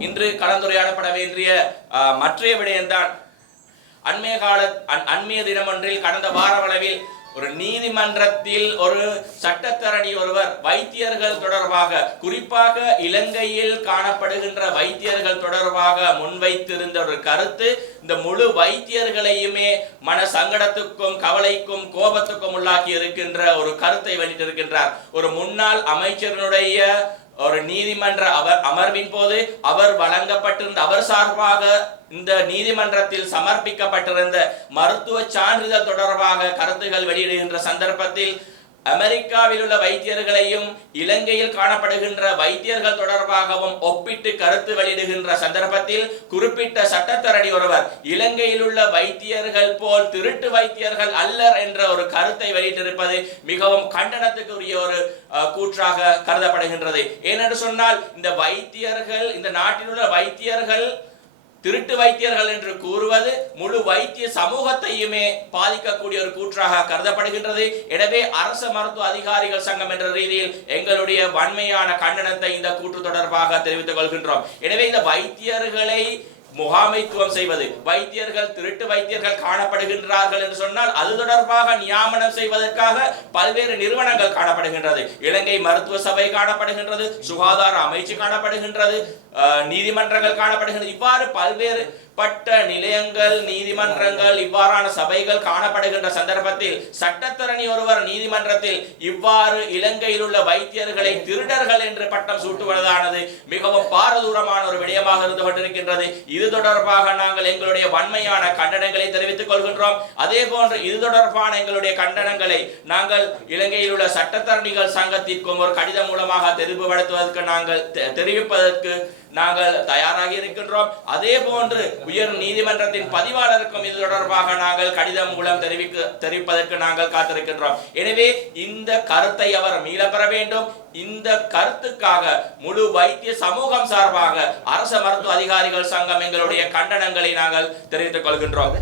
இன்று கலந்துரையாடப்பட வேண்டிய அஹ், மற்றைய விடயம்தான். அண்மைய கால அண்மைய தினமொன்றில் கடந்த வாரவளவில் ஒரு நீதிமன்றத்தில் ஒரு சட்டத்தரணி ஒருவர் வைத்தியர்கள் தொடர்பாக குறிப்பாக இலங்கையில் காணப்படுகின்ற வைத்தியர்கள் தொடர்பாக முன்வைத்திருந்த ஒரு கருத்து இந்த முழு வைத்தியர்களையுமே மன சங்கடத்துக்கும் கவலைக்கும் கோபத்துக்கும் உள்ளாக்கி இருக்கின்ற ஒரு கருத்தை வெளியிட்டிருக்கின்றார். ஒரு முன்னாள் அமைச்சரினுடைய ஒரு நீதிமன்ற அவர் அமர்வின் போது அவர் வழங்கப்பட்டிருந்த அவர் சார்பாக இந்த நீதிமன்றத்தில் சமர்ப்பிக்கப்பட்டிருந்த மருத்துவ சான்றிதழ் தொடர்பாக கருத்துகள் வெளியிடுகின்ற சந்தர்ப்பத்தில் அமெரிக்காவில் உள்ள வைத்தியர்களையும் இலங்கையில் காணப்படுகின்ற வைத்தியர்கள் தொடர்பாகவும் ஒப்பிட்டு கருத்து வெளியிடுகின்ற சந்தர்ப்பத்தில் குறிப்பிட்ட சட்டத்தரணி ஒருவர் இலங்கையில் உள்ள வைத்தியர்கள் போல் திருட்டு வைத்தியர்கள் அல்லர் என்ற ஒரு கருத்தை வெளியிட்டிருப்பது மிகவும் கண்டனத்துக்குரிய ஒரு அஹ், கூற்றாக கருதப்படுகின்றது. ஏனென்று சொன்னால் இந்த வைத்தியர்கள் இந்த நாட்டில் உள்ள வைத்தியர்கள் திருட்டு வைத்தியர்கள் என்று கூறுவது முழு வைத்திய சமூகத்தையுமே பாதிக்கக்கூடிய ஒரு கூற்றாக கருதப்படுகின்றது. எனவே அரச மருத்துவ அதிகாரிகள் சங்கம் என்ற ரீதியில் எங்களுடைய வன்மையான கண்டனத்தை இந்த கூற்று தொடர்பாக தெரிவித்துக் கொள்கின்றோம். எனவே இந்த வைத்தியர்களை முகாமைத்துவம் செய்வது. வைத்தியர்கள் திருட்டு வைத்தியர்கள் காணப்படுகின்றார்கள் என்று சொன்னால் அது தொடர்பாக நியாமனம் செய்வதற்காக பல்வேறு நிறுவனங்கள் காணப்படுகின்றது. இலங்கை மருத்துவ சபை காணப்படுகின்றது சுகாதார அமைச்சு காணப்படுகின்றது அஹ், நீதிமன்றங்கள் காணப்படுகின்றது. இவ்வாறு பல்வேறு பட்ட நிலையங்கள் நீதிமன்றங்கள் இவ்வாறான சபைகள் காணப்படுகின்ற சந்தர்ப்பத்தில் சட்டத்தரணி ஒருவர் நீதிமன்றத்தில் இவ்வாறு இலங்கையில் உள்ள வைத்தியர்களை திருடர்கள் என்று பட்டம் சூட்டுவதானது மிகவும் பாரதூரமான ஒரு விடயமாக இருந்து கொண்டிருக்கின்றது இது தொடர்பாக நாங்கள் எங்களுடைய வன்மையான கண்டனங்களை தெரிவித்துக் கொள்கின்றோம். அதே போன்று இது தொடர்பான எங்களுடைய கண்டனங்களை நாங்கள் இலங்கையில் உள்ள சட்டத்தரணிகள் சங்கத்திற்கும் ஒரு கடிதம் மூலமாக தெரிவுபடுத்துவதற்கு நாங்கள் தெ- தெரிவிப்பதற்கு நாங்கள் தயாராகி இருக்கின்றோம். அதே போன்று உயர் நீதிமன்றத்தின் பதிவாளருக்கும் இது தொடர்பாக நாங்கள் கடிதம் மூலம் தெரிவிக்க தெரிவிப்பதற்கு நாங்கள் காத்திருக்கின்றோம். எனவே இந்த கருத்தை அவர் மீளப்பெற வேண்டும். இந்த கருத்துக்காக முழு வைத்திய சமூகம் சார்பாக அரச மருத்துவ அதிகாரிகள் சங்கம் எங்களுடைய கண்டனங்களை நாங்கள் தெரிவித்துக் கொள்கின்றோம்.